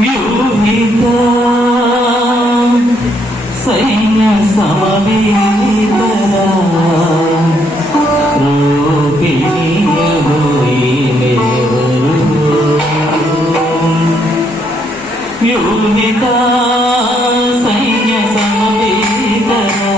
వ్యూహిత సైన్య సమవేతరా వ్యూహిత సైన్య సమవేతరా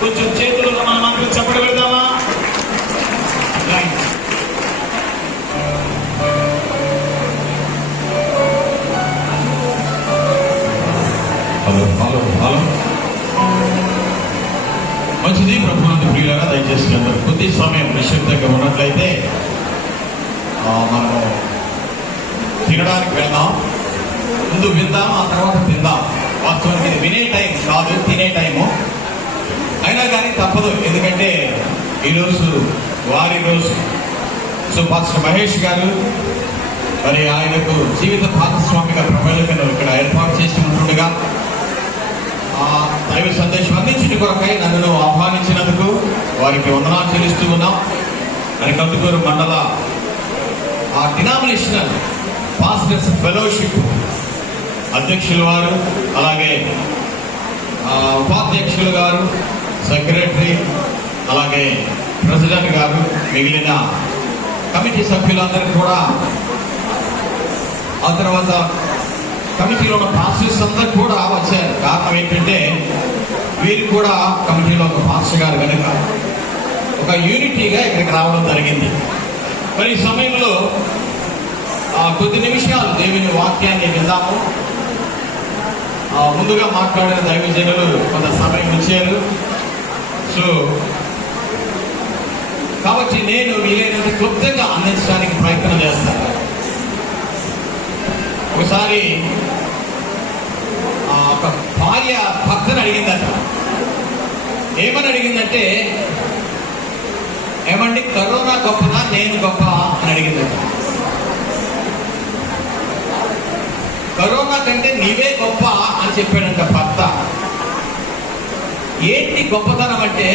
కొంచెం చేతుల్లో మన మాటలు చెప్పడం పెడదామా? హలో హలో హలో మంచిది. ప్రభుత్వ ప్రియులారా, దయచేసి అందరూ కొద్ది సమయం నిశ్శబ్దంగా ఉన్నట్లయితే మనము తినడానికి వెళ్దాం. ముందు విందాం, ఆ తర్వాత తిందాం. వాస్తవానికి ఇది వినే టైం కాదు, తినే టైము. అయినా కానీ తప్పదు, ఎందుకంటే ఈరోజు వారి రోజు. సో పాస్టర్ మహేష్ గారు మరి ఆయనకు జీవిత భాగస్వామిగా ప్రబలికను ఇక్కడ ఏర్పాటు చేసి ఉంటుండగా దైవ సందేశం అందించిన కొరకై నన్ను ఆహ్వానించినందుకు వారికి వందనాలు చెల్లిస్తూ ఉన్నాం. మరి కందుకూరు మండల డినామినేషనల్ పాస్టర్స్ ఫెలోషిప్ అధ్యక్షులు వారు, అలాగే ఉపాధ్యక్షులు గారు, సెక్రటరీ, అలాగే ప్రెసిడెంట్ గారు, మిగిలిన కమిటీ సభ్యులందరూ కూడా, ఆ తర్వాత కమిటీలో ఉన్న పాస్టర్స్ అందరూ కూడా వచ్చారు. కారణం ఏంటంటే వీరు కూడా కమిటీలో ఒక పాస్టర్ గారు కనుక ఒక యూనిటీగా ఇక్కడికి రావడం జరిగింది. మరి ఈ సమయంలో కొద్ది నిమిషాలు దేవుని వాక్యాన్ని విందాము. ముందుగా మాట్లాడిన దైవజనులు కొంత సమయం ఇచ్చారు. సో కాబట్టి నేను వీలైనంత క్లుప్తంగా అందించడానికి ప్రయత్నం చేస్తాను. ఒకసారి ఒక భార్య భర్తను అడిగిందట. ఏమని అడిగిందంటే, ఏమండి కరోనా గొప్పదా నేను గొప్ప అని అడిగిందట. కరోనా కంటే నీవే గొప్ప అని చెప్పాడంట భర్త. ఏంటి గొప్పతనం అంటే,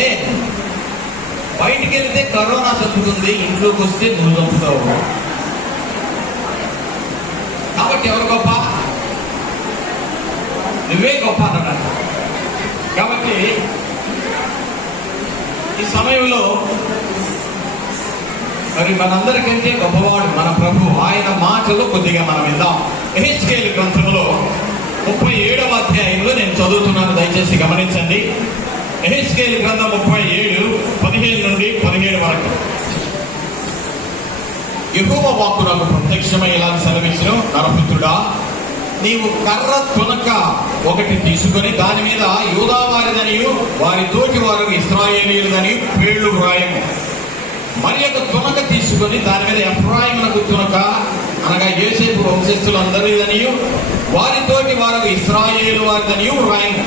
బయటికి వెళ్తే కరోనా చంపుతుంది, ఇంట్లోకి వస్తే నువ్వు చంపుతావు. కాబట్టి ఎవరు గొప్ప? నువ్వే గొప్ప అన్నాడు. కాబట్టి ఈ సమయంలో మరి మనందరికంటే గొప్పవాడు మన ప్రభు. ఆయన మాటలు కొద్దిగా మనం విందాం. ఎహెజ్కేలు గ్రంథంలో 37వ అధ్యాయంలో నేను చదువుతున్నాను, దయచేసి గమనించండి. ఎహెజ్కేలు గ్రంథం 37, 15 నుండి 17 వరకు. యెహోవా వాక్కు నాకు ప్రత్యక్షమై ఇలా సెలవిచ్చును, నరపుత్రుడా, నీవు కర్ర తునక ఒకటి తీసుకొని దాని మీద యూదా వారిదనియు వారి తోటి వారు ఇశ్రాయేలీయులదని పేర్లు వ్రాయము. మరి ఒక తునక తీసుకొని దాని మీద ఎఫ్రాయిమునకు తునక అనగా యోసేపు వంశస్థులందరిదనియు వారి తోటి వారు ఇశ్రాయేలు వారిదనియు వ్రాయము.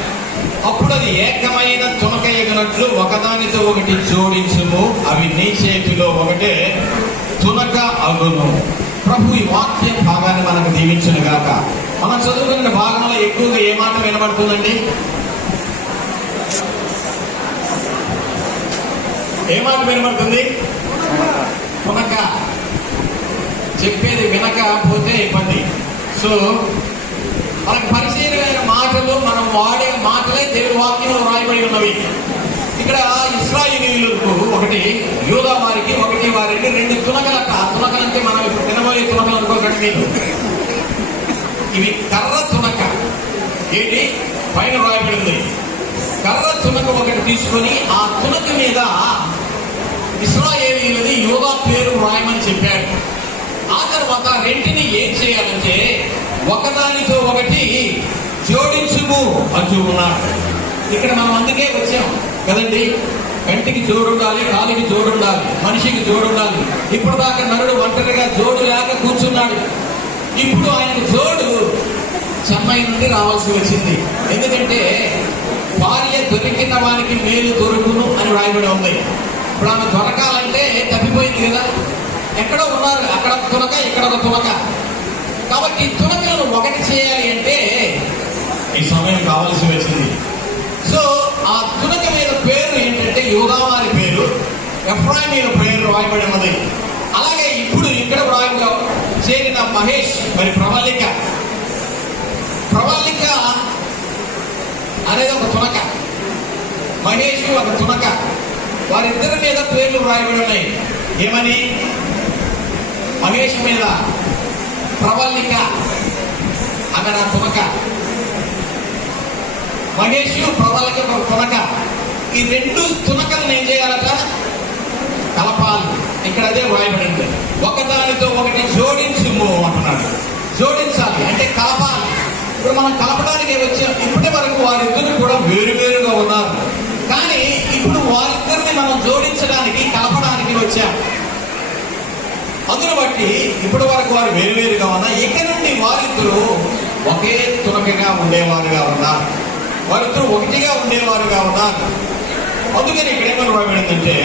అప్పుడు అది ఏకమైన తునక ఎగినట్లు ఒకదానితో ఒకటి జోడించుము, అవి నీ చేతిలో ఒకటే తునక అగును. ప్రభు ఈ వాక్య భాగాన్ని మనకు దీవించును గాక. మనం చదువుకున్న భాగంలో ఎక్కువగా ఏ మాట వినబడుతుందండి? ఏ మాట వినబడుతుంది? తునక. చెప్పేది వినకపోతే ఇబ్బంది. సో మనకు పరిచయమైన మాటలు, మనం వాడే మాటలే దేవుడి వాక్యంలో రాయబడి ఉన్నవి. ఇక్కడ ఇశ్రాయేలీయులకు ఒకటి, యూదా వారికి ఒకటి, వారికి రెండు తునకలట. తునకలంటే మనం ఇప్పుడు తినబోయే తునకలు అనుకోకండి మీరు. ఇవి కర్ర తునక. ఏంటి? పైన రాయబడింది కర్ర తునక ఒకటి తీసుకొని ఆ తునక మీద ఇశ్రాయేలీయులది యూదా పేరు రాయమని చెప్పాడు. ఆ తర్వాత రెంటిని ఏం చేయాలంటే ఒకదానితో ఒకటి జోడించుము అంటూ ఉన్నాడు. ఇక్కడ మనం అందుకే వచ్చాం కదండి. కంటికి జోడుండాలి, కాలికి జోడుండాలి, మనిషికి జోడుండాలి. ఇప్పుడు దాకా నరుడు ఒంటరిగా జోడు లేక కూర్చున్నాడు. ఇప్పుడు ఆయనకు జోడు చెన్నై నుండి రావాల్సి వచ్చింది. ఎందుకంటే భార్య దొరికిన వారికి మేలు దొరుకును అని రాయబడి ఉంది. ఇప్పుడు ఆమె దొరకాలంటే తప్పిపోయింది కదా. ఎక్కడో ఉన్నారు, అక్కడ ఒక తునక, ఇక్కడ ఒక తునక. కాబట్టి తునకలను ఒకటి చేయాలి అంటే ఈ సమయం కావాల్సి వచ్చింది. సో ఆ తునక మీద పేరు ఏంటంటే యూదా వారి పేరు, ఎఫ్రాయిమీయుల పేరు రాయబడి ఉన్నది. అలాగే ఇప్పుడు ఇక్కడ రాయగా చేరిన మహేష్ మరి ప్రవళిక అనేది ఒక తునక, మహేష్ ఒక తునక. వారిద్దరి మీద పేర్లు రాయబడి ఉన్నాయి. ఏమని? మహేష్ మీద ప్రవళిక, ఆమె నా తునక. మహేష్ ప్రవళిక ఒక తునక. ఈ రెండు తునకలను ఏం చేయాలట? కలపాలి. ఇక్కడ అదే రాయబడింది. ఒకదానితో ఒకటి జోడించుము అంటున్నాడు. జోడించాలి అంటే కలపాలి. ఇప్పుడు మనం కలపడానికి వచ్చాం. ఇప్పటి వరకు వారిద్దరు కూడా వేరువేరుగా ఉన్నారు, కానీ ఇప్పుడు వారిద్దరిని మనం జోడించడానికి, కలపడానికి వచ్చాం. అందును బట్టి ఇప్పటి వరకు వారు వేరువేరుగా ఉన్నారు. ఇక నుండి వారిద్దరూ ఒకే తునకగా ఉండేవారుగా ఉన్నారు. వారిద్దరూ ఒకటిగా ఉండేవారుగా ఉన్నారు. అందుకని ఇక్కడ ఏమని రాయబడిందంటే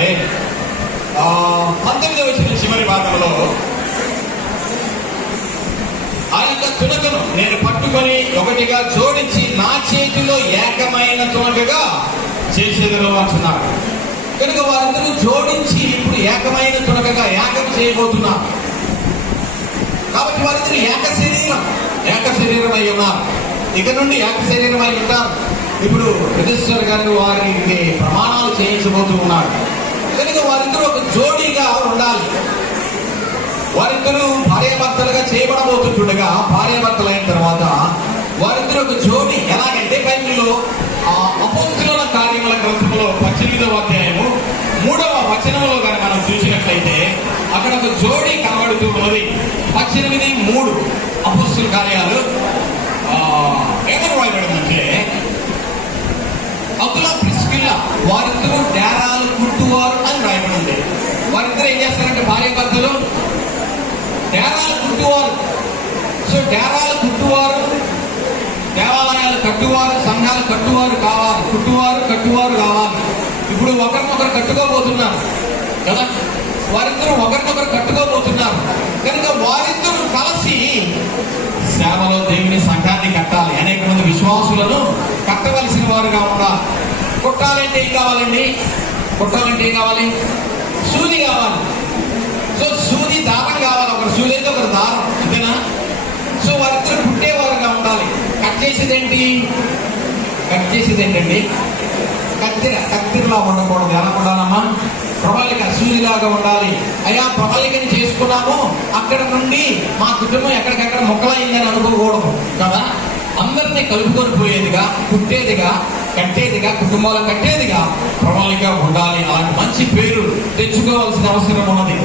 19వ వచనం చివరి భాగంలో ఆ యొక్క తునకను నేను పట్టుకొని ఒకటిగా జోడించి నా చేతిలో ఏకమైన తునకగా చేసేదిలో అంటున్నాడు. కనుక వారిద్దరూ జోడించి ఇప్పుడు ఏకమైన తునకగా ఏకం చేయబోతున్నారు. కాబట్టి వారిద్దరు ఏక శరీరం అయి ఉన్నారు. ఇక నుండి ఏక శరీరం అయి ఉంటారు. ఇప్పుడు రిజిస్టర్ గారు వారికి ప్రమాణాలు చేయించబోతూ ఉన్నారు. కనుక వారిద్దరూ ఒక జోడీగా ఉండాలి. వారిద్దరూ భార్యాభర్తలుగా చేయబడబోతుండగా, భార్యాభర్తలు అయిన తర్వాత వారిద్దరూ ఒక జోడి. ఎలాగంటే బైబిల్లో అపోస్తుల కార్యముల గ్రంథంలో 18వ అధ్యాయము 3వ వచనంలో కానీ మనం చూసినట్లయితే అక్కడ ఒక జోడి కనబడుతూ ఉన్నది. 18:3 అపోస్తుల కార్యాలు ఏమని రాయబడిందంటే అకుల ప్రిస్కిల్లా వారిద్దరూ డేరాలు కుట్టువారు అని రాయబడింది. వారిద్దరూ ఏం చేస్తారంటే భార్యాభర్తలు డేరాలు కుట్టువారు. సో డేరాలు కుట్టువారు, దేవాలయాలు కట్టువారు, సంఘాలు కట్టువారు కావాలి, కట్టువారు కావాలి. ఇప్పుడు ఒకరినొకరు కట్టుకోబోతున్నారు కదా. వారిద్దరూ ఒకరినొకరు కట్టుకోబోతున్నారు. కనుక వారిద్దరూ కలిసి సేవలో దేవుని సంఘాన్ని కట్టాలి. అనేక మంది విశ్వాసులను కట్టవలసిన వారుగా ఉండాలి. కుట్టాలంటే ఏం కావాలండి? కుట్టాలంటే ఏం కావాలి? సూది కావాలి. సో సూది దారం కావాలి. ఒకరు సూది అయితే ఒకరు దారం, అంతేనా? సో వారిద్దరు కుట్టేవారుగా ఉండాలి. కట్ చేసేది ఏంటండి? కత్తిరలా ఉండకూడదు. ఎలా ఉండాలమ్మా? ప్రవళిక, సూర్యులాగా ఉండాలి. అయ్యా ప్రవళికని చేసుకున్నాము, అక్కడ నుండి మా కుటుంబం ఎక్కడికక్కడ మొక్కలైందని అనుకోకూడదు కదా. అందరినీ కలుపుకొని పోయేదిగా, కుట్టేదిగా, కట్టేదిగా, కుటుంబాలు కట్టేదిగా ప్రవళిక ఉండాలి. అలాంటి మంచి పేరు తెచ్చుకోవాల్సిన అవసరం ఉన్నది.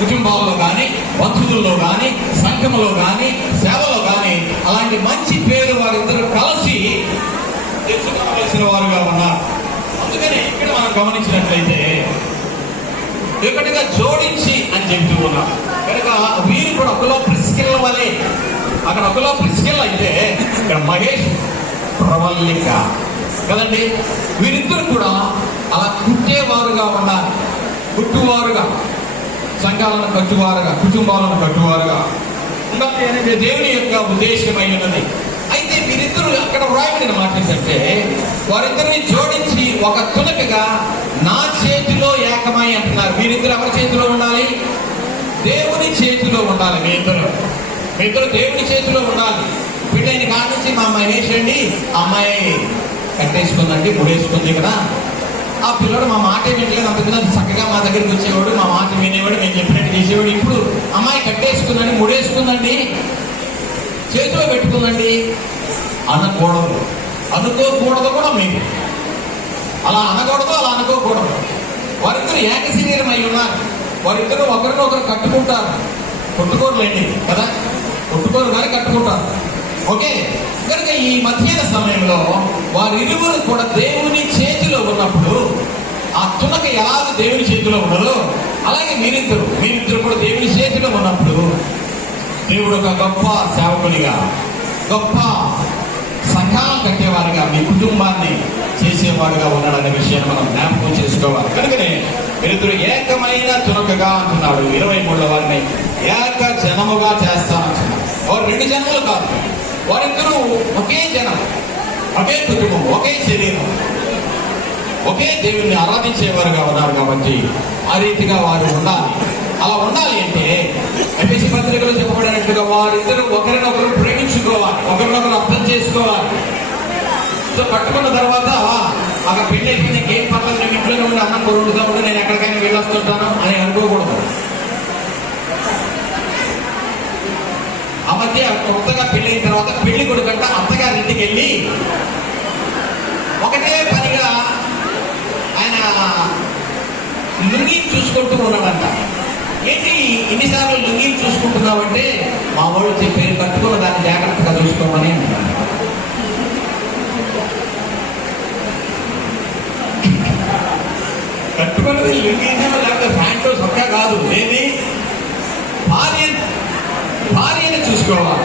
కుటుంబాల్లో కానీ, బంధువుల్లో కానీ, సంఘంలో కానీ, సేవలో కానీ అలాంటి మంచి పేరు వారిద్దరూ కలిసి తెచ్చుకోవలసిన వారుగా ఉన్నారు. అందుకని ఇక్కడ మనం గమనించినట్లయితే ఒకటిగా జోడించి అని చెప్తూ ఉన్నాం. కనుక వీరు కూడా ఒకలో ప్రిస్కిల్ వలె, అక్కడ ఒకలో ప్రిస్కిల్ అయితే ఇక్కడ మహేష్ ప్రవళిక కదండి. వీరిద్దరు కూడా అలా కుట్టేవారుగా ఉన్నారు. కుట్టువారుగా, సంఘాలను కట్టువారుగా, కుటుంబాలను కట్టువారుగా ఉండాలి అనేది దేవుని యొక్క ఉద్దేశమై ఉన్నది. అయితే వీరిద్దరు అక్కడ వ్రాయబడిన మాట ఏంటంటే వారిద్దరిని జోడించి ఒక తునకగా నా చేతిలో ఏకమై చెప్తున్నారు, మీరిద్దరు ఎవరి చేతిలో ఉండాలి? దేవుని చేతిలో ఉండాలి. మీ ఇద్దరు దేవుని చేతిలో ఉండాలి. పెళ్ళైన కాడి నుంచి మా మహేష్ అండి, అమ్మాయి కట్టేసుకుందండి, ముడేసుకుంది కదా, ఆ పిల్లడు మా మాట వినలేదు. అంతకుముందు చక్కగా మా దగ్గరికి వచ్చేవాడు, మా మాట వినేవాడు, మేము చెప్పినట్టు చేసేవాడు. ఇప్పుడు అమ్మాయి కట్టేసుకుందండి, ముడేసుకుందండి, చేతిలో పెట్టుకుందండి అనకూడదు. అనుకోకూడదు కూడా. మీరు అలా అనకూడదు, అలా అనుకోకూడదు. వారిద్దరు ఏక శరీరం అయి ఉన్నారు. వారిద్దరు ఒకరినొకరు కట్టుకుంటారు. కొట్టుకోరులేండి కదా, కొట్టుకోరు కానీ కట్టుకుంటారు. ఓకే, కనుక ఈ మధ్యాహ్న సమయంలో వారిరువురు కూడా దేవుని చేతిలో ఉన్నప్పుడు, ఆ తునక ఎలాగ దేవుని చేతిలో ఉన్నదో అలాగే మీరిద్దరు కూడా దేవుని చేతిలో ఉన్నప్పుడు దేవుడు ఒక గొప్ప సేవకునిగా, గొప్ప సంఘాలను కట్టేవారుగా, మీ కుటుంబాన్ని చేసేవాడుగా ఉన్నాడనే విషయాన్ని మనం జ్ఞాపకం చేసుకోవాలి. కనుకనే మీరిద్దరు ఏకమైన తునకగా అంటున్నాడు. 23 వారిని ఏక జనముగా చేస్తానంటున్నాడు. వారు 2 జనములు కాదు, వారిద్దరూ ఒకే జనం, ఒకే కుటుంబం, ఒకే శరీరం, ఒకే దేవుణ్ణి ఆరాధించేవారుగా ఉన్నారు. కాబట్టి ఆ రీతిగా వారు ఉండాలి. అలా ఉండాలి అంటే ఎఫెసీ పత్రికలో చెప్పబడినట్లుగా వారిద్దరూ ఒకరినొకరు ప్రేమించుకోవాలి, ఒకరినొకరు అర్థం చేసుకోవాలి. సో పట్టుకున్న తర్వాత అక్కడ పెళ్లి అయిపోయింది, ఏం పర్లేదు, నేను ఇంట్లోనే ఉండి అన్నం కొడుకుతా ఉండి నేను ఎక్కడికైనా వెళ్ళొస్తుంటాను అని అనుకోకూడదు. ఆ మధ్య కొత్తగా పెళ్లి అయిన తర్వాత పెళ్లి కొడుకంట అత్తగారి ఇంటికి వెళ్ళి ఒకటే పనిగా ఆయన లుంగీని చూసుకుంటూ ఉన్నాడంట. ఏంటి ఇన్నిసార్లు లుంగీని చూసుకుంటున్నావంటే, మా వాళ్ళు చెప్పారు కట్టుకున్న దాన్ని జాగ్రత్తగా చూసుకోమని అంటారు. కట్టుకున్నది లుంగీనో లేకపోతే ప్యాంటో సొక్క కాదు, ఏది భార్యని చూసుకోవాలి,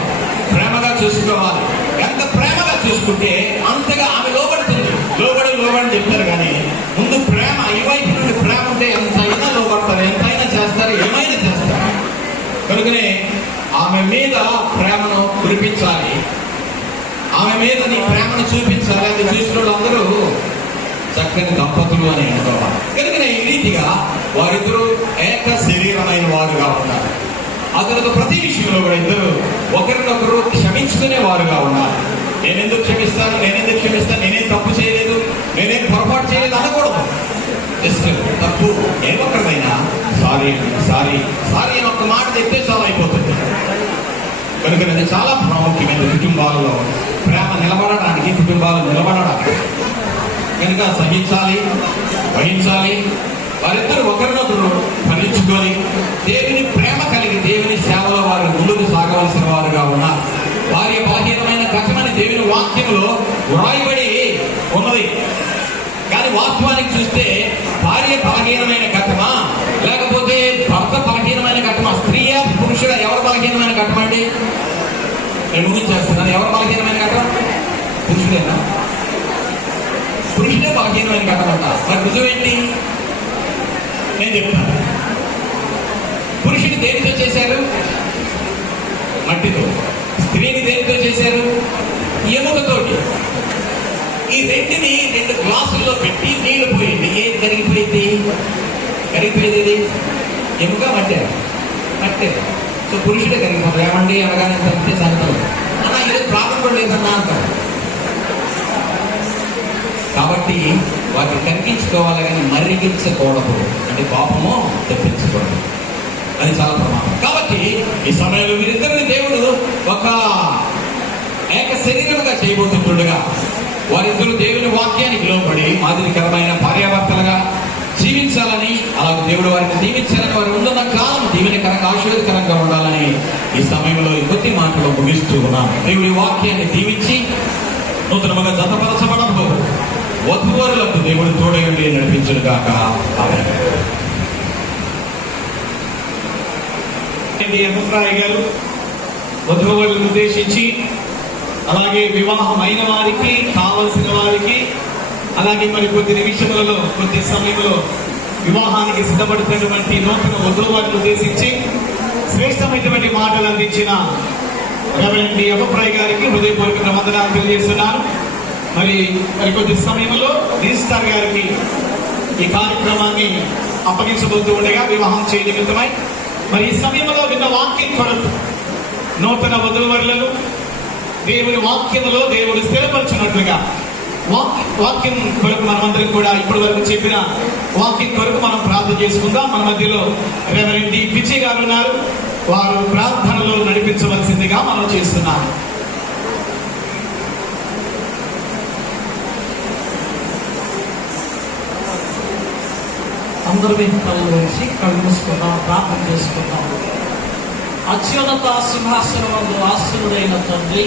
ప్రేమగా చూసుకోవాలి. ఎంత ప్రేమగా చూసుకుంటే అంతగా ఆమె లోబడుతుంది. లోబడి చెప్తారు కానీ ముందు ప్రేమ, ఈ వైపు నుండి ప్రేమ ఉంటే ఎంతైనా లోబడతారు, ఎంతైనా చేస్తారు, ఏమైనా చేస్తారు. కనుకనే ఆమె మీద ప్రేమను కురిపించాలి, ఆమె మీద నీ ప్రేమను చూపించాలి. అది చూసిన వాళ్ళందరూ చక్కని దంపతులు అని అనుకోవాలి. కనుకనే ఈ రీతిగా వారిద్దరూ ఏక శరీరమైన వారుగా ఉన్నారు. అతను ప్రతి విషయంలో కూడా ఇద్దరు ఒకరినొకరు క్షమించుకునే వారుగా ఉన్నారు. నేనెందుకు క్షమిస్తాను, నేనేం తప్పు చేయలేదు, నేనేం పొరపాటు చేయలేదు అనకూడదు. జస్ట్ తప్పు ఏ ఒక్కరిమైనా సారీ అని ఒక్క మాట చెప్తే చాలా అయిపోతుంది. కనుక అది చాలా ప్రాముఖ్యమైన కుటుంబాలలో ప్రేమ నిలబడడానికి, కుటుంబాలు నిలబడడానికి. కనుక సహించాలి, వహించాలి. వారిద్దరు ఒకరినొకరు ఫలించుకొని దేవుని ప్రేమ కలిగి దేవుని సేవలో వారు ముందుకు సాగవలసిన వారుగా ఉన్నారు. భార్య బలహీనమైన ఘటమని దేవుని వాక్యంలో వ్రాయబడి ఉన్నది. కానీ వాస్తవానికి చూస్తే భార్య బలహీనమైన ఘటమా లేకపోతే భర్త బలహీనమైన ఘటమా, స్త్రీయా పురుషుడా, ఎవరు బలహీనమైన ఘటమ అండి? నేను ముగించేస్తున్నాను. ఎవరు బలహీనమైన ఘటన? పురుషుడేనా? పురుషుడే బలహీనమైన ఘటన అంట. మరి రుజువు ఏంటి? నేను చెప్తాను. పురుషుని దేనితో చేశారు? మట్టితో. స్త్రీని దేనితో చేశారు? ఎముకతోటి. ఈ రెండుని 2 గ్లాసుల్లో పెట్టి నీళ్లు పోయింది. ఏది కరిగిపోయింది? ఇది ఎముక మట్టే. సో పురుషుడే కరిగిపోతారు. ఏమండి అనగానే తప్పితే సంగతులు అన్నా ఈరోజు ప్రాబ్లం కూడా లేదన్నా అంటారు. కాబట్టి వాటిని కనిపించుకోవాలి కానీ మర్రిగించకూడదు, అంటే పాపము తెప్పించకూడదు. అది చాలా ప్రమాదం. కాబట్టి ఈ సమయంలో వీరిద్దరిని దేవుడు ఒక ఏక శరీరముగా చేయబోతుండగా వారిద్దరు దేవుని వాక్యానికి లోబడి మాదిరికరమైన భార్యాభర్తలుగా జీవించాలని, అలాగే దేవుడు వారిని దీవించాలని, వారు ఉంటున్న కాలం దీవెనకరంగా ఆశీర్వదకరంగా ఉండాలని ఈ సమయంలో ఈ కొద్ది మాటలు ముగిస్తూ ఉన్నాను. దేవుడి వాక్యాన్ని దీవించి నూతనముగా జతపరచబడబో వధువరులకు దేవుడు తోడయుండి నడిపించును గాక. ఆమేన్. అభిప్రాయ గారు వధువరులను ఉద్దేశించి, అలాగే వివాహం అయిన వారికి, కావలసిన వారికి, అలాగే మరి కొద్ది నిమిషములలో, కొద్ది సమయంలో వివాహానికి సిద్ధపడుతున్నటువంటి నూతన వధువులను ఉద్దేశించి శ్రేష్టమైనటువంటి మాటలు అందించిన రెవరెండ్ అభిప్రాయ గారికి హృదయపూర్వక వందనాలు తెలియజేస్తున్నాను. మరి కొద్ది సమయంలో రిజిస్ట్రార్ గారికి ఈ కార్యక్రమాన్ని అప్పగించబోతూ ఉండగా వివాహం చేయ నిమిత్తమై మరి ఈ సమయంలో విన్న వాక్యం కొరకు నూతన వధూవరులను దేవుని వాక్యములో దేవుడు స్థిరపరచున్నట్లుగా వాక్యం కొరకు మనమందరం కూడా ఇప్పటి వరకు చెప్పిన వాక్యం కొరకు మనం ప్రార్థన చేసుకుందాం. మన మధ్యలో రెవరెండ్ విజయ్ గారు ఉన్నారు. వారు ప్రార్థనలో నడిపించవలసిందిగా మనం చేస్తున్నాం. అందరూ కళ్ళు వేసి కళ్ళు మూసుకుందాం, ప్రార్థన చేసుకుందాం. అత్యున్నత సింహాసనమందు ఆశీనుడైన తండ్రి,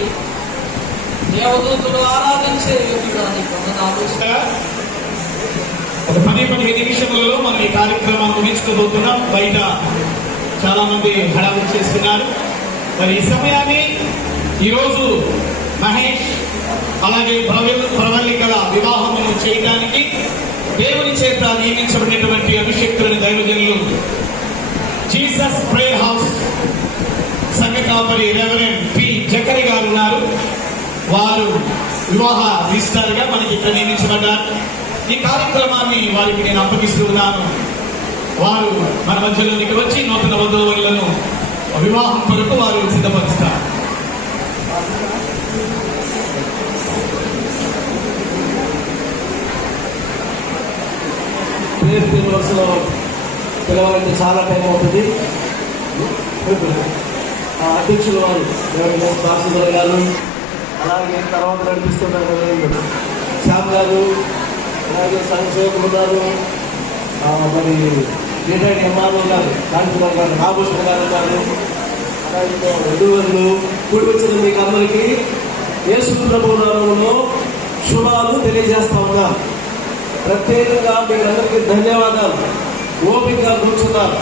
దేవదూతులు ఆరాధించే యోగ్యుడానికి వందనాలు. ఒక 10-15 నిమిషములలో మనం ఈ కార్యక్రమాన్ని ముగించుకోబోతున్నాం. బయట చాలా మంది హడావిడి చేస్తున్నారు. మరి ఈ సమయాన్ని ఈరోజు మహేష్ అలాగే ప్రవళికల వివాహమును చేయడానికి దేవుని చేత నియమించబడినటువంటి అభిషేక్తులని దైవజనులు జీసస్ ప్రేయర్ హౌస్ సంఘ కాపరి రెవరెండ్ పి జకరి గారు ఉన్నారు. వారు వివాహ రిజిస్ట్రార్ గా మనకి ఇక్కడ నియమించబడ్డారు. ఈ కార్యక్రమాన్ని వారికి నేను అప్పగిస్తూ ఉన్నాను. వారు మన మధ్యలోనికి వచ్చి నూతన వధూవరులను వివాహం కొరకు వారు సిద్ధపరుస్తారు. పేరు వరుసలో పిలవాలంటే చాలా టైం అవుతుంది. అధ్యక్షులు వారు బాసుధర్ గారు, అలాగే తర్వాత నడిపిస్తున్న శ్యామ్ గారు, అలాగే సంక్షేమం గారు, మరి రిటైర్డ్ ఎంఆర్ఓ గారు కాంతికుమార్ గారు, నాగభూషణ్ గారు ఉన్నారు. అలాగే వధూవరులు కూడి వచ్చిన మీకు అందరికీ యేసు ప్రభువు నామములో శుభాలు తెలియజేస్తా ఉన్నాను. ప్రత్యేకంగా మీరందరికీ ధన్యవాదాలు. ఓపికగా కూర్చున్నారు.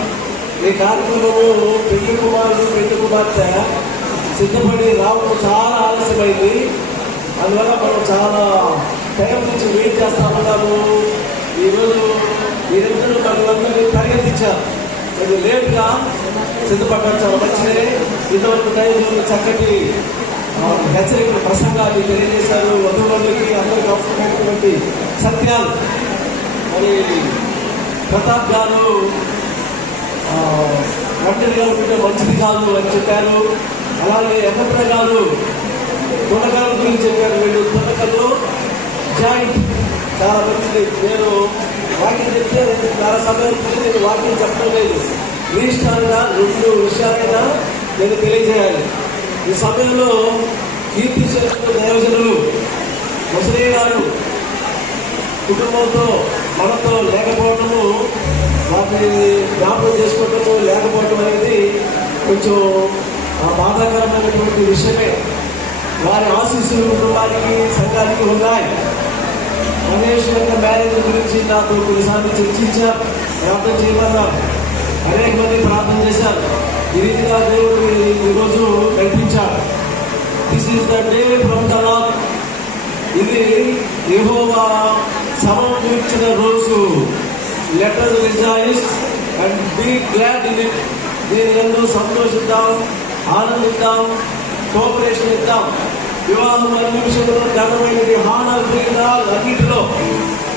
ఈ కార్యక్రమము పెళ్లి కుమారుడు పెళ్లి కుమార్తె సిద్ధపడి రావడం చాలా ఆలస్యమైంది. అందువల్ల మనం చాలా టైం నుంచి వెయిట్ చేస్తా ఉన్నాము. ఈరోజు మీరిద్దరూ మనందరినీ పరిగెత్తించారు. మీరు లేట్గా సిద్ధపడ్డారు, చాలా మంచిదే. ఇంతవరకు టైంలో చక్కటి హెచ్చరికల ప్రసంగాన్ని తెలియజేశారు. వధువులకి అందరికీ అవసరమైనటువంటి సత్యాలు. మరి ప్రతాప్ గారు ఒంటరిగా ఉంటే మంచిది కాదు అని చెప్పారు. అలాగే ఎమ్మత్ర గారు తొండకాల గురించి చెప్పారు. వీళ్ళు తొండకల్లో జాయింట్ చాలా మంచిది. నేను వాకింగ్ చెప్తే చాలా సమయం నేను వాకింగ్ చెప్పడం లేదు. రిజిస్టార్గా 2 విషయాలైనా నేను తెలియజేయాలి. ఈ సమయంలో కీర్తి చేస్తున్న దైవజనులు ముసలి గారు కుటుంబంతో మనతో లేకపోవటము, వాటిని జ్ఞాపకం చేసుకోవటము లేకపోవటం అనేది కొంచెం బాధాకరమైనటువంటి విషయమే. వారి ఆశీస్సులు కుటుంబానికి సంఘానికి ఉన్నాయి. మహేష్ యొక్క మ్యారేజ్ గురించి నాతో కొన్నిసార్లు చర్చించారు, ప్రార్థన చేయమన్నారు. అనేక మంది ప్రార్థన చేశారు. ఈ రీతిగా దేవుడు ఈరోజు నడిపించాడు. This is the day from the Lord. ఇది యెహోవా సమకూర్చిన రోజు. Let us rejoice and be glad in it. దీని యందు సంతోషిద్దాం, ఆనందిద్దాం, కోఆపరేషన్ ఇద్దాం. వివాహం అన్ని విషయంలో ఘనమైనది, హానర్ ఫ్రీడాల్ అన్నిటిలో.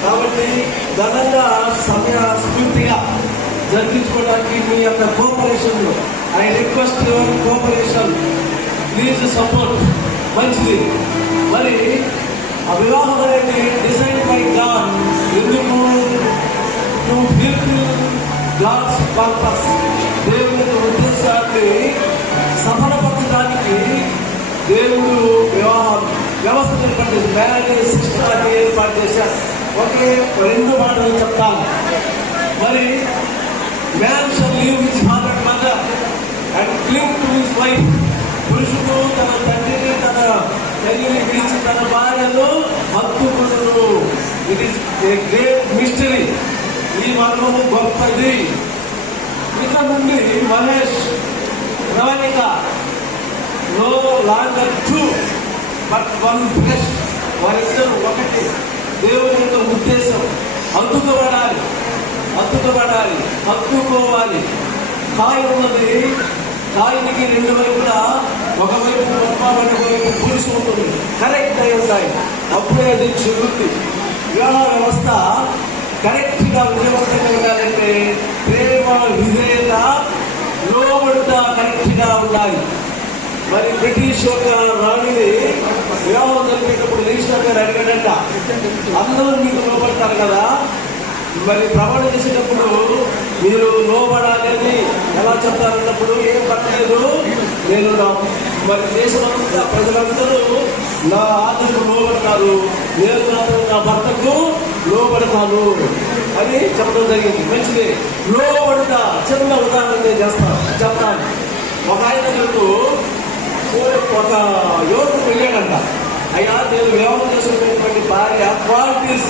కాబట్టి ఘనంగా సమయ స్ఫూర్తిగా జరిపించుకోవడానికి మీ యొక్క cooperation, I request your cooperation, please support. మంచిది. మరి ఆ వివాహం అనేది డిజైన్ బై గాడ్. ఎందుకు? To fulfil God's purpose. దేవుని యొక్క ఉద్దేశాన్ని సఫలపరచడానికి దేవుడు వివాహం వ్యవస్థ ఏర్పడింది. మ్యారేజ్ సిస్టమ్ ఏర్పాటు చేశారు. ఒకే 2 మాటలు చెప్తాను. మరి man shall leave his father and mother and cleave to his wife. పురుషుడు తన తండ్రిని తన తల్లిని విడిచి తన భార్యను హత్తుకును. It is a great mystery. ఈ మర్మము గొప్పది. ఇక నుండి Mahesh Pravalika no longer 2 but 1 flesh. వారిద్దరు ఒకటి. దేవుని యొక్క ఉద్దేశం హత్తుకోబడాలి, హత్తుకోవాలి. కాయ ఉన్నది. కాయనికి 2 వైపులా, ఒకవైపు బ్రహ్మాండ, ఒకవైపు పురుషు ఉంటుంది. కరెక్ట్ అయి ఉంటాయి. అప్పుడే అది చెల్లుద్ది. వివాహ వ్యవస్థ కరెక్ట్ గా విజయవంతంగా ఉండాలంటే ప్రేమ విధేయత లోబడుట కరెక్ట్ గా ఉండాలి. మరి బ్రిటిష్ యొక్క రాణిని వివాహం జరిపేటప్పుడు రిజిస్టర్ గారు అడిగాడంట, అందరూ మీకు లోబడతారు కదా, మరి ప్రమాణ చేసేటప్పుడు మీరు లోబడాలని ఎలా చెప్తారన్నప్పుడు ఏం పట్టలేదు, నేను మరి దేశమంతా ప్రజలందరూ నా ఆజ్ఞకు లోబడతారు, నేను నా భర్తకు లోబడతాను అని చెప్పడం జరిగింది. మంచిది, లోబడతా చిన్న ఉదాహరణ నేను చెప్తాను. ఒక ఆయనకు ఒక యువకుడు వెళ్ళాడంట, అయ్యా నేను వివాహం చేసుకునేటువంటి భార్య క్వాలిటీస్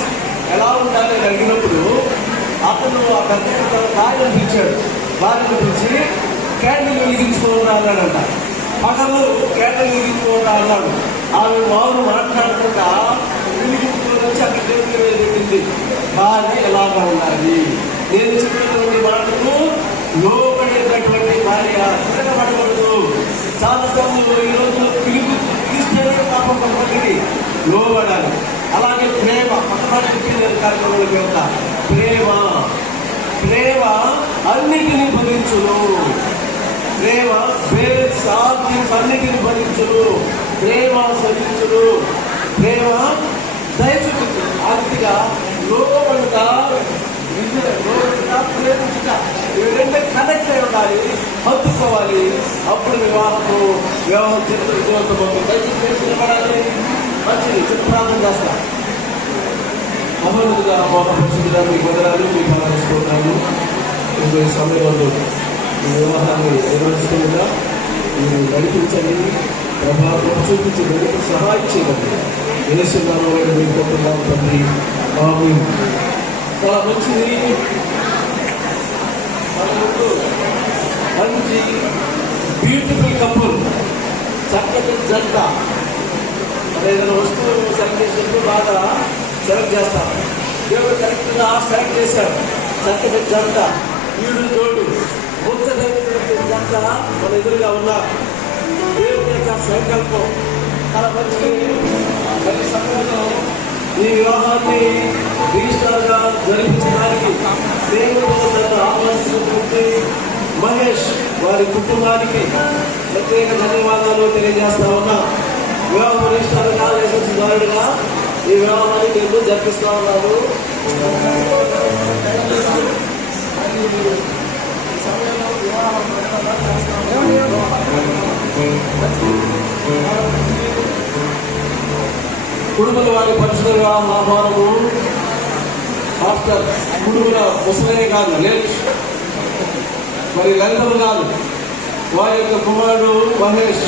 ఎలా ఉండాలి అని అడిగినప్పుడు అతను ఆ పెద్ద భార్యను పిలిచాడు. భార్యను పిలిచి క్యాండిల్ వెలిగించుకోవాలి అన్నాడంట. పగలు క్యాండిల్ వెలిగించుకోవాలి అన్నాడు. ఆమె మామూలు మాట్లాడకుండా వెలిగించుకోవాలి వచ్చి అక్కడ దేవుడికి పెట్టింది. భార్య ఎలాగా ఉండాలి, నేను చెప్పినటువంటి మాటలు లోబడేటటువంటి భార్య తిరగబడకూడదు. చాలా సార్లు ఈ రోజు పిలిస్తే పాపం కొంతమందికి లోబడాలి. అలాగే ప్రేమ పట్టణానికి కార్యక్రమాలకు వెళ్తా. ప్రేమ అన్నిటినీ భరించును, ప్రేమ అన్నిటిని భరించును, ప్రేమ సహించును, ప్రేమ దయచూపుతుంది. ఆర్థిగా లోబడుతా ప్రేమించుట ఇవి రెండు కనెక్ట్ అయి ఉండాలి, హత్తుకోవాలి. అప్పుడు వివాహం చరిత్ర విజయవంతమవుతుంది. దయచేసి నిలబడాలి. మంచిది, చిన్న ప్రార్థన చేస్తా. అమలుగా పరిస్థితులు మీ వదనాలు, మీ పాలిస్తున్నాను. ఈ సమయంలో ఈ వివాహాన్ని నిర్వహిస్తుండగా మీరు నడిపించండి, ప్రభావం చూపించి వెనుక సహాయం చేయండి. ఏసునామములో వేడుకుంటున్నాం తండ్రి, ఆమేన్. చాలా మంచిది, మంచి బ్యూటిఫుల్ కపుల్, చక్కటి జంట. ఏదైనా వస్తువు సెలెక్ట్ చేసినప్పుడు బాగా సెలెక్ట్ చేస్తాం. దేవుడు కరెక్ట్గా సెలెక్ట్ చేశాడు. చక్కటి జంట, వీడు జోడు, ముచ్చటైనటువంటి జంట మన ఎదురుగా ఉన్నారు. దేవుడి యొక్క సంకల్పం చాలా మంచిది. ప్రతి సమయంలో ఈ వివాహాన్ని రిజిస్టర్గా జరిపించడానికి దేవుడు నన్ను ఆహ్వానించినటువంటి మహేష్ వారి కుటుంబానికి ప్రత్యేక ధన్యవాదాలు తెలియజేస్తా ఉన్నా. వివాహం రిజిస్టర్గా లైసెన్స్ దారుడుగా ఈ వివాహాన్ని నేను జరిపిస్తా ఉన్నాను. కుటుంబాల వారి పరిశుద్ధ వివాహం ఆహ్వానము డాక్టర్ కుటుంబ ముసలయ్య గారు లేట్ మరి లలితలు గారు, వారి యొక్క కుమారుడు మహేష్,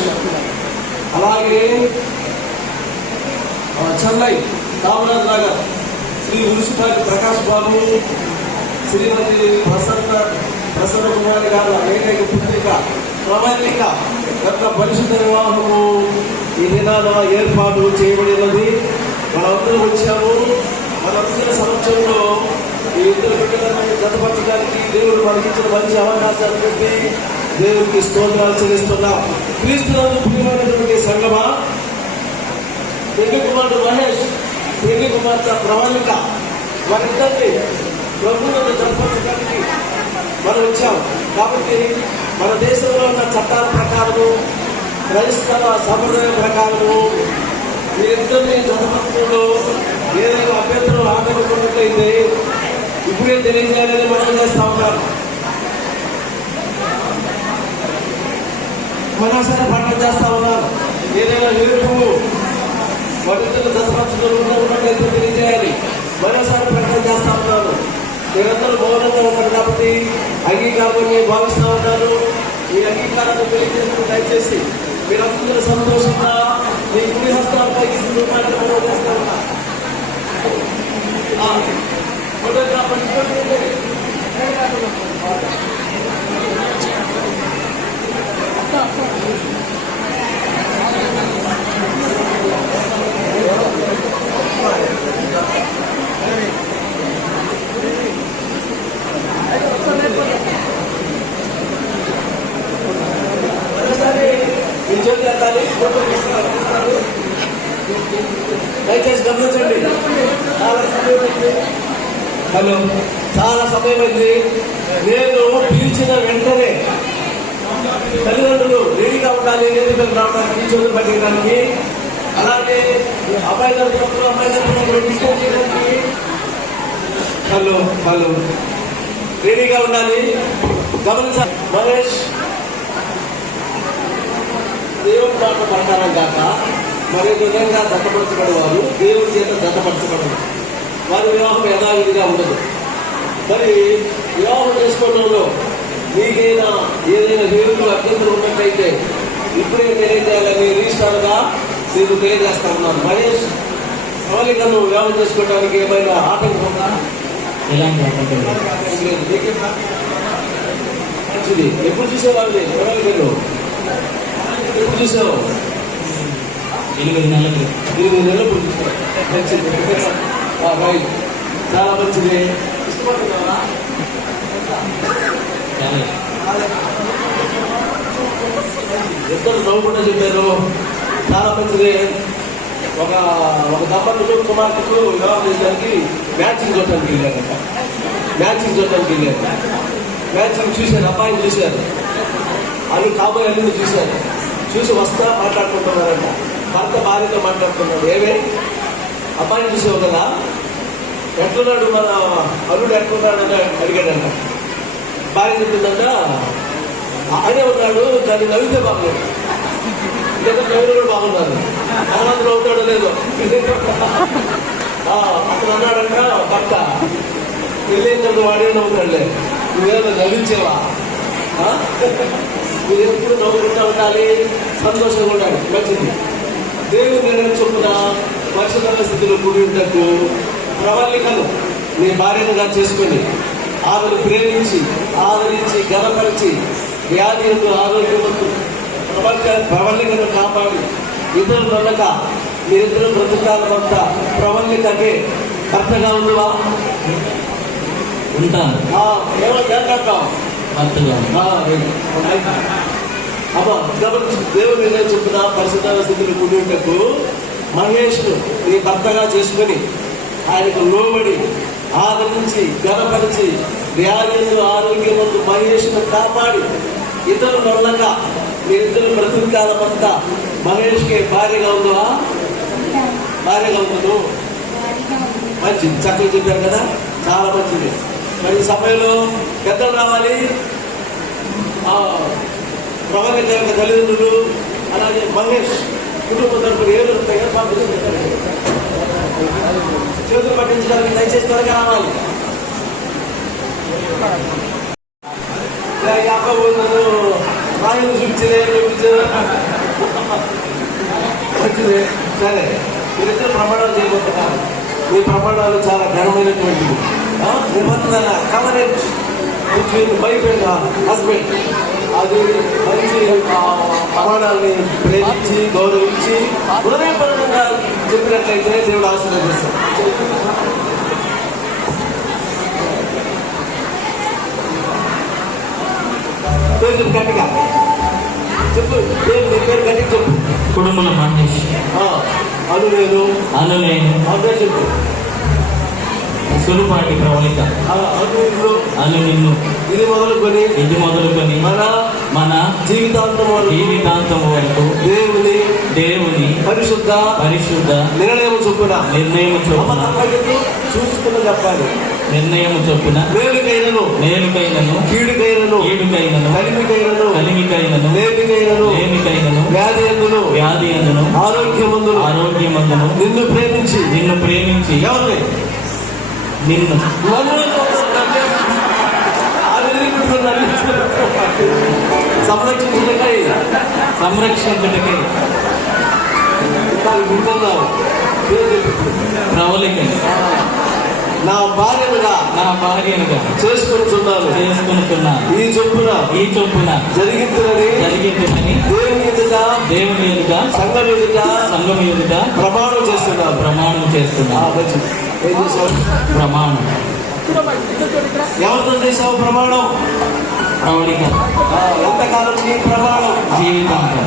అలాగే చెన్నై కామరాజ్ నగర్ శ్రీ మున్సిపాలిటీ ప్రకాష్ బాబు, శ్రీమతి ప్రసన్న కుమారి గారు ఏకైక పుత్రిక ప్రమాణిక యొక్క పరిశుద్ధ వివాహము ఈ దినాన ఏర్పాటు చేయబడినది. మనందరం వచ్చాము. మనందరి సమక్షంలో ఈ ఇద్దరు బిడ్డలను జతపరచడానికి దేవుడు మనకిచ్చిన మంచి అవకాశాన్ని బట్టి దేవుడికి స్తోత్రాలు చెల్లిస్తున్నాం. క్రీస్తునందు ప్రియమైనటువంటి సంగమా, పెళ్లి కుమారుడు మహేష్, పెళ్లి కుమార్తె ప్రమాణిక, వారిద్దరిని ప్రభువులను జతపరచడానికి మనం వచ్చాం. కాబట్టి మన దేశంలో ఉన్న చట్టాల ప్రకారము, క్రైస్తవ సంప్రదాయం ప్రకారము వీరిద్దరిని జతపరచడంలో ఏదైనా అభ్యంతరం ఆటంకపడినట్లయితే ఇప్పుడే తెలియజేయాలని మనం చేస్తా ఉన్నాను. మనసారి పాఠం చేస్తా ఉన్నాను. ఏదైనా ఎరుపు వాటిద్దరు జతపరచడంలో ఉన్నట్లయితే తెలియజేయాలి. మరోసారి ప్రకటన చేస్తా ఉన్నాను. మీరందరూ మౌనంగా ఉంటారు కాబట్టి అంగీకారాన్ని భావిస్తా ఉన్నాను. ఈ అంగీకారాన్ని తెలియజేసిన దయచేసి మీరందరూ సంతోషంగా మీ కుడి హస్తాలపై మనం చేస్తా ఉన్నా. ఫోటోగ్రాఫర్ దయచేసి గమనించండి. హలో, చాలా సమయం అయింది. నేను పిలిచిన వెంటనే తల్లిదండ్రులు రెడీగా ఉండాలి, ఎదురు రావడానికి, చదువు పట్టడానికి. అలాగే అబ్బాయి తరపున అమ్మాయి తరపున డిస్కస్ చేయడానికి హలో రెడీగా ఉండాలి. గమనించాలి. మహేష్ దేవుని మాట ప్రకారం కాక మరి విధంగా దత్తపరచబడేవారు దేవుని చేత దత్తపరచబడరు. వారి వివాహం యథావిధిగా ఉండదు. మరి వివాహం చేసుకోవడంలో మీకైనా ఏదైనా హేతులు అభ్యంతరం ఉన్నట్లయితే ఇప్పుడే తెలియజేయాలని రిజిస్టార్గా మీరు తెలియజేస్తా ఉన్నారు. మహేష్ ప్రవళికను వివాహం చేసుకోవడానికి ఏమైనా ఆటంకం ఉందా? ఎలాంటి ఆటంకం లేదు. మంచిది. ఎప్పుడు చూసేవాళ్ళని ప్రవళికను ఎప్పుడు చూసావు? 8 నెలల క్రితం. 8 నెలలు ఇప్పుడు చూసావు. మంచిది. రైట్, చాలా మంచిది. ఇష్టపడుతున్నావా? చాలా. ఎంతో నవ్వుకుంటూ చెప్పారు. చాలా మంచిది. ఒక దంపతులు కుమార్తెకు వివాహం చేయడానికి మ్యాచింగ్ చూడటానికి వెళ్ళారంట. మ్యాచింగ్ చూశారు, అబ్బాయిని చూశారు, అవి కాబోయే అల్లుని చూశారు. చూసి వస్తా మాట్లాడుకుంటున్నారంట. భర్త భార్యతో మాట్లాడుతున్నాడు. ఏమే అబ్బాయిని చూసావు కదా, ఎట్లున్నాడు మన అల్లుడు, ఎట్లున్నాడు అని అడిగాడంట. భార్య చెప్పిందంట, అదే ఉన్నాడు, దాన్ని నవ్వితే బాగున్నాడు, లేదా నవ్వులు కూడా బాగున్నారు, అనంతరం అవుతాడో లేదో. అతను అన్నాడంట భర్త, పెళ్ళైనందుకు వాడే నవ్వుతాడులే, నువ్వేదో నవ్వించేవా? మీరు ఎప్పుడు నవ్వుకుంటూ ఉండాలి, సంతోషంగా ఉండాలి. మంచిది. దేవుని నిర్ణయం చొప్పున పరిశుద్ధ స్థితిలో కూడి ఉండకు ప్రవళికను నీ భార్యనుగా చేసుకొని ఆమెను ప్రేమించి ఆదరించి గణపరిచి వ్యాధి యొక్క ఆరోగ్యవంతు ప్రవళికను కాపాడి ఇతరులు ఉండక మీరిద్దరు బ్రతుకాలం అంతా ప్రవళికకే భర్తగా ఉందివా? ఉంటాను. ఏమంటాం భర్తగా. అమ్మా గమనించి దేవుని నిర్ణయం చొప్పున పరిశుద్ధ స్థితిలో కూడి ఉండకు మహేష్ నీ భర్తగా చేసుకొని ఆయనకు లోబడి ఆదరించి గణపరిచి వ్యాధులు ఆరోగ్యవంతు మహేష్ను కాపాడి ఇతరులు వల్లక మీరిద్దరు బ్రతుకాలం అంతా మహేష్కి భార్యగా ఉందా? భార్యగా ఉండదు. మంచిది, చక్కగా చెప్పారు కదా, చాలా మంచిది. మరి ఈ సమయంలో పెద్దలు రావాలి. ప్రవళిక యొక్క తల్లిదండ్రులు అలాగే మహేష్ కుటుంబ తరపున ఏదో చేతులు పట్టించడానికి దయచేసి త్వరగా రావాలి. రాయలు చూపించలేదు. సరే, మీరిద్దరు ప్రమాణాలు చేయబోతున్నారు. మీ ప్రమాణాలు చాలా ఘనమైనటువంటివి. నిబంధన కవరేజ్ బైబిల్ హస్బెండ్ అది మంచి ప్రమాణాలని ప్రేమించి గౌరవించి హృదయపూర్వకంగా చెప్పినట్లయితే దేవుడు ఆశీర్వదిస్తాడు. గట్టిగా చెప్పు, నీ పేరు గట్టిగా చెప్పు. కుటుంబల మహేష్. అను నేను అదే చెప్పు. సులుపాటి ప్రవళిక. అను నిన్ను. ఇది మొదలుకొని మన జీవితాంతం వరకు దేవుని పరిశుద్ధ నిర్ణయం చొప్పున చూసుకున్న చెప్పాలి. నిర్ణయం చొప్పున మేలుకైనను కీడుకైనను కలిమికైనను లేమికైనను వ్యాధి అందును ఆరోగ్యమందును నిన్ను ప్రేమించి ఎవరిని? నిన్ను సంరక్షించుటకై ప్రవళిక నా భార్యనుగా చేసుకుంటున్నాను. ఈ చొప్పున జరిగిందని దేవుని ఎదుట సంఘం ఎదుట ప్రమాణం చేస్తున్నా. ఏం చేసావు? ప్రమాణం. ఎవరితో చేసావు ప్రమాణం? ప్రవళిక. ఎంతకాలం నీ ప్రమాణం? జీవితాంతం.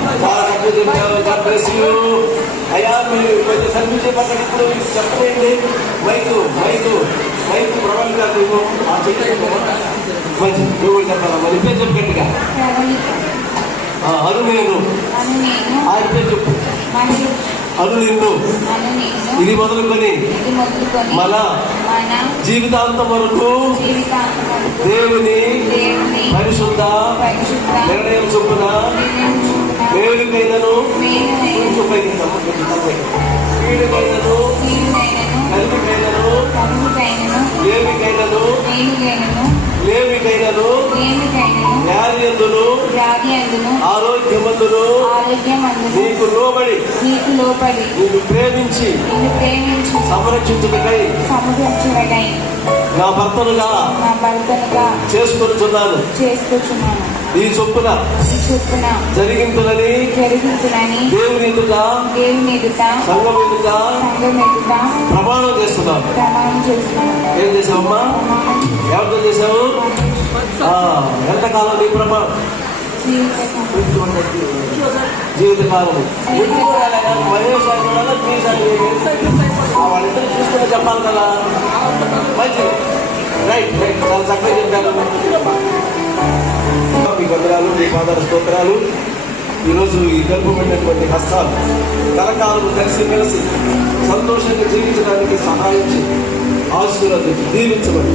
అయ్యా మీరు కొంచెం సర్వీస్ చెప్పండి. ఇప్పుడు చెప్పండి. మైకు మైక్ ప్రవీణ్ గారు నువ్వు ఆ చెయ్యి మంచి నువ్వు కూడా చెప్పాలా మరి పేరు చెప్పు గట్టిగా. అను నేను ఆయన పేరు చెప్పు. అను నిన్ను ఇది మొదలుకొని మన జీవితాంతం వరకు దేవుని పరిశుద్ధ నిర్ణయం చొప్పున మేలుకైనను కీడుకైనను కలిపికైనను లేమికైనను వ్యాధియందును ఆరోగ్యమందును నీకు లోబడి నీకు ప్రేమించి సంరక్షించుటకై నా భర్తనుగా చేసుకొనుచున్నాను. ఈ చొప్పున జరిగిందని దేవుని ఎదుట సంఘం ఎదుట ప్రమాణం చేస్తున్నాను. ఏం చేసావమ్మా? ఎవరితో చేసావు? ఎంతకాలం నీ ప్రమాణం? జీవితకాలం. వాళ్ళిద్దరు చూసుకుని చెప్పాలి కదా. మంచిది. రైట్ రైట్ చాలా చక్కగా చెప్పారు. మీ వందనాలు, మీ పాదాల స్తోత్రాలు. ఈరోజు ఈ గర్భమైనటువంటి హస్తాలు కలకాలం కలిసి సంతోషంగా జీవించడానికి సహాయం చేసి ఆశీర్వాదించి దీవించమని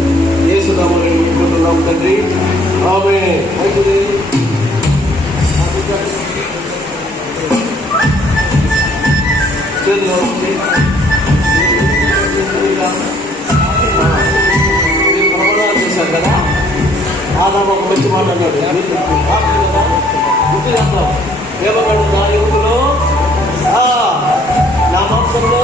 యేసునామములో వేడుకుంటున్నాము తండ్రి. ఆమేన్. ప్రమాణాలు చేశారు కదా. ఆదాము ఒక మంచి మాట అన్నాడు. గుర్తు చేస్తాం. ఏమన్నాడు? నా యువకులో నా మాంసంలో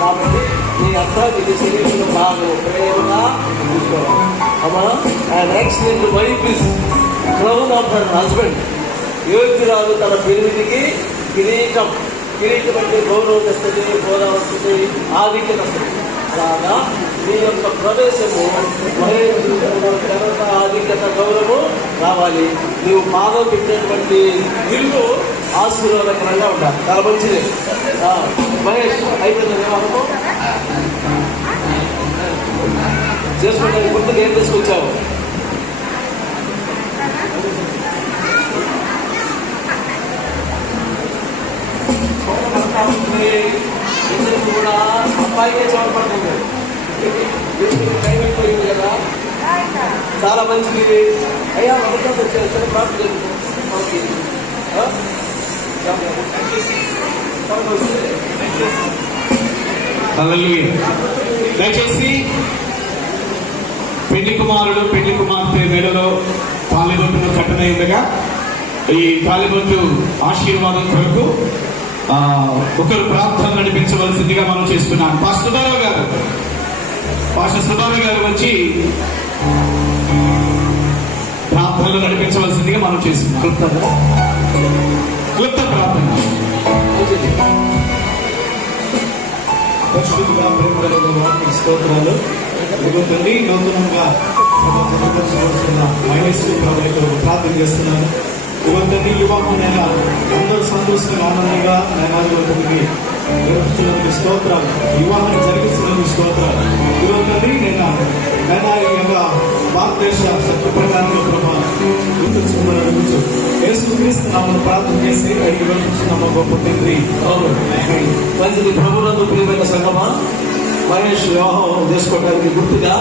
కాబట్టి నీ అర్థం ఇది శరీరంలో బాగా ప్రేమగా చూసుకోవాలి. అమ్మా and excellent wife is crown of her husband. యోగ్యురాలు తన పెరిమిదికి కిరీటం. కిరీటం అంటే గౌరవం వస్తుంది, హోదా వస్తుంది, ఆధిక్యత వస్తుంది. అలాగా నీ యొక్క ప్రవేశము ఘనత, ఆధిక్యత, గౌరవము రావాలి. నీవు పాదం పెట్టినటువంటి ఇల్లు ఆశీర్వాదకరంగా ఉండాలి. చాలా మంచిది. మహేష్ అయిపోయింది. ఏమనుకో చేసుకోవడానికి గుర్తుకు ఏం తీసుకొచ్చావు? కూడా అబ్బాయికే చూడబడుతుంది. అయిపోయింది కదా. చాలా మంచిది. అయ్యా మనతో వచ్చేస్తే ప్రార్థన దయచేసి పెళ్లి కుమారుడు పెళ్లి కుమార్తె మెడలో తాలిబొట్టును కట్టనయ్యగా ఈ తాలిబొట్టు ఆశీర్వాదం కొరకు ఒకరు ప్రార్థన నడిపించవలసిందిగా మనం చేస్తున్నాం. పాస్టర్ సుధారావు గారు వచ్చి ప్రార్థనలు నడిపించవలసిందిగా మనం చేస్తున్నాం. క్లుప్త ప్రార్థన. పరిశుద్ధుగా ప్రేమ స్తోత్రాలు. ఇదిగోండి నూతనంగా మహేష్ ప్రభుత్వ ప్రార్థన చేస్తున్నాను. ఇవన్నీ వివాహం నెల అందరూ సంతోషంగా ఆనందంగా నైనాధిపతికి జరుగుతున్నందుకు స్తోత్రాలు. వివాహాన్ని జరిగిస్తున్నందుకు స్తోత్రాలు. ఇవన్నీ నేను భారతదేశ సత్య ప్రకారంలో ప్రభావం యేసుక్రీస్తు నామమున ప్రార్థన చేసి అడిగి వెళ్తున్నాము గొప్ప తండ్రి. మంచిది. ప్రభువునందు ప్రియమైన సంగమా, మహేష్ వివాహం చేసుకోవడానికి గుర్తుగా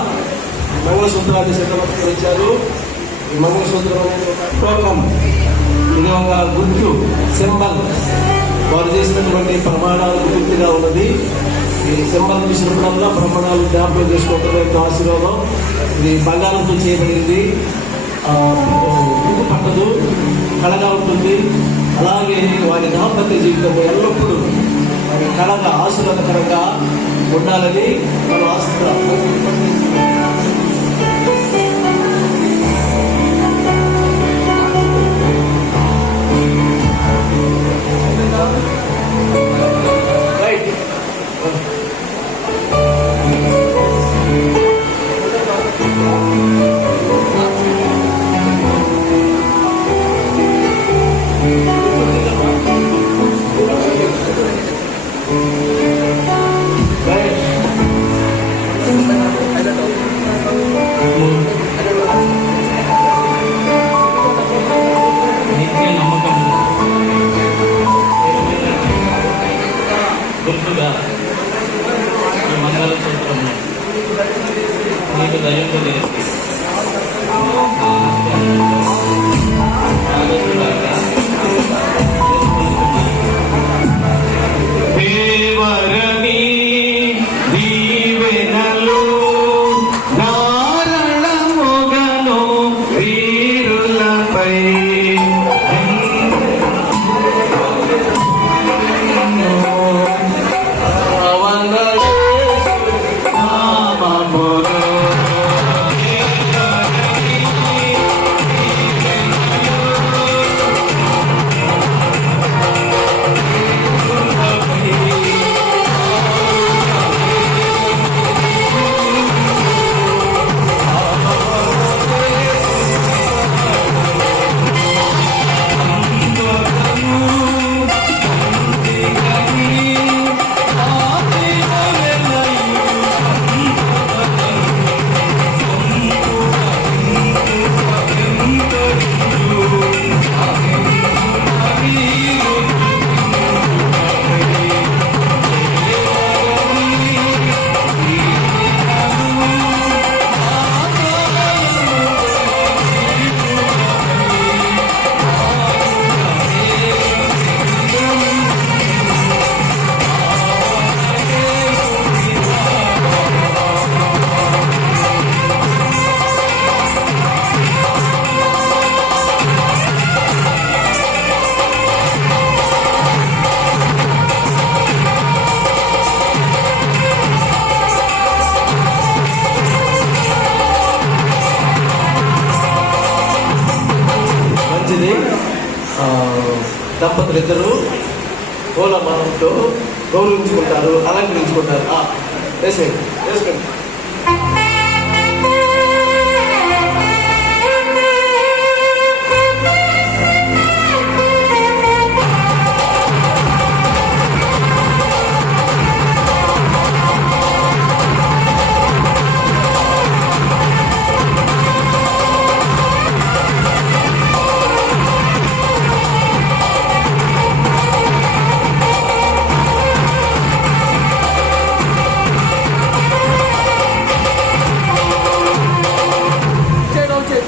మంగళసూత్రాన్ని సిద్ధపరచుకొచ్చారు. ఈ మంగళసూత్రం అనేది ఒక టోకన్, ఇది ఒక గుర్తు, సింబల్. వారు చేసినటువంటి ప్రమాణాలకు గుర్తుగా ఉన్నది. ఈ సింబల్ చూసినప్పుడల్లా ప్రమాణాలు జ్ఞాపకం చేసుకోవడం ఆశీర్వాదం. ఇది బంగారంతో చేయబడింది. ఉప్పు పట్టదు, కళగా ఉంటుంది. అలాగే వారి దాంపత్య జీవితం ఎల్లప్పుడూ వారి కళగా ఆశీర్వాదకరంగా ఉండాలని మనం ఆశిస్తున్నాం. నాకు దయ్యం తెలియదు. దేవరని దీవెనలు ధారళముగను వీరులపై నామములో మంచిది. దంపతులు ఇద్దరు పూలమాలతో గౌరవించుకుంటారు, అలంకరించుకుంటారు. వేసేయండి, వేసుకోండి.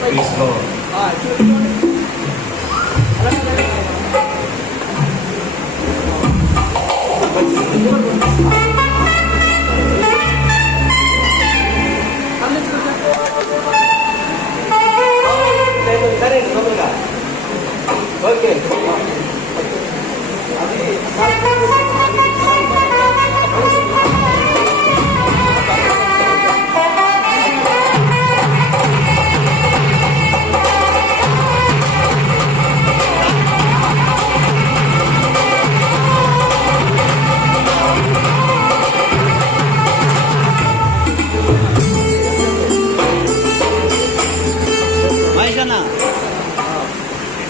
తీసుకో. సరే తొందరగా. ఓకే.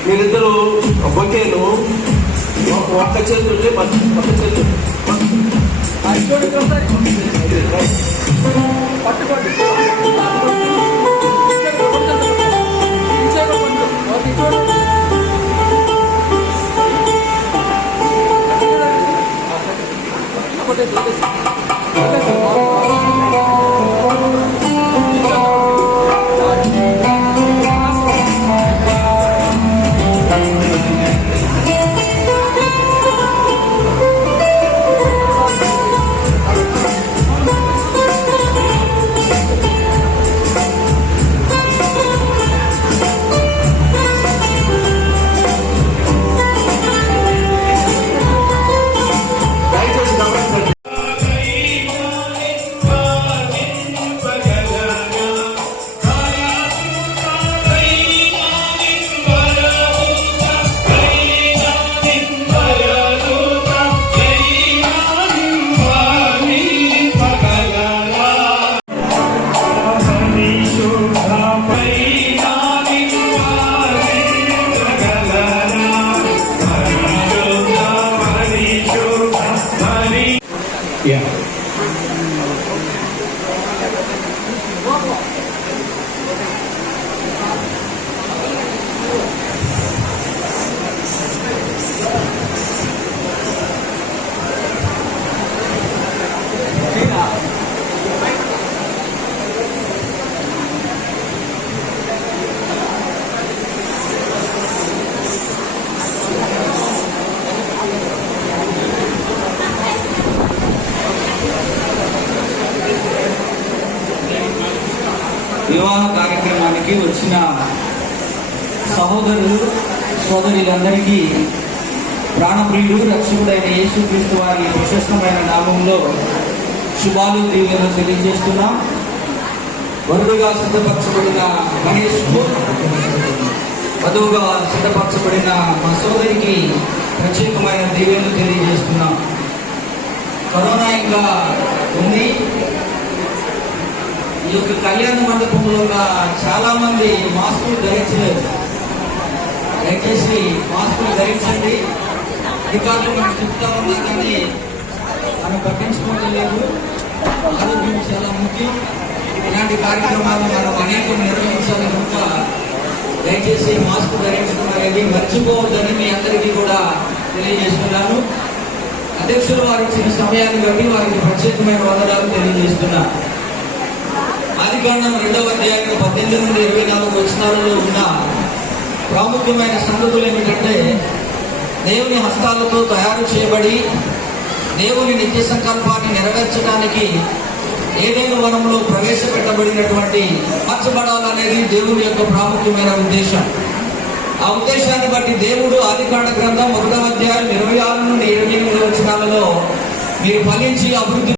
మీరిద్దరు బొకేను ఒక్క చేతుల్ని పక్క చేతులు వివాహ కార్యక్రమానికి వచ్చిన సహోదరులు సోదరులందరికీ ప్రాణప్రియుడు రక్షకుడైన యేసుక్రీస్తు వారి ప్రశస్తమైన నామంలో శుభాలు దీవెనలు తెలియజేస్తున్నాం. వధువుగా సిద్ధపరచబడిన మహేష్కు, వధువుగా సిద్ధపరచబడిన మా సోదరికి ప్రత్యేకమైన దీవెనలు తెలియజేస్తున్నాం. కరోనా ఇంకా ఉంది. ఈ యొక్క కళ్యాణ మండపంలో చాలా మంది మాస్కులు ధరించలేదు. దయచేసి మాస్కులు ధరించండి. అధికారులు మనకు చెప్తా ఉన్నా కానీ మనం పట్టించుకోవడం లేదు. ఆరోగ్యం చాలా ముఖ్యం. ఇలాంటి కార్యక్రమాలు మనం అనేకం నిర్వహించాలి కనుక దయచేసి మాస్క్ ధరించడం అనేది మర్చిపోవద్దని మీ అందరికీ కూడా తెలియజేస్తున్నాను. అధ్యక్షులు వారు ఇచ్చిన సమయాన్ని బట్టి వారికి ప్రత్యేకమైన వందనాలు తెలియజేస్తున్నారు. ఆదికాండం 2వ అధ్యాయం 18 నుండి 24 వచనాలలో ఉన్న ప్రాముఖ్యమైన సంగతులు ఏమిటంటే, దేవుని హస్తాలతో తయారు చేయబడి దేవుని నిత్య సంకల్పాన్ని నెరవేర్చడానికి ఏదైనా వనంలో ప్రవేశపెట్టబడినటువంటి మార్చబడాలనేది దేవుని యొక్క ప్రాముఖ్యమైన ఉద్దేశం. ఆ ఉద్దేశాన్ని బట్టి దేవుడు ఆదికాండ గ్రంథం 1వ అధ్యాయం 26 నుండి 28 వచనాలలో మీరు ఫలించి అభివృద్ధి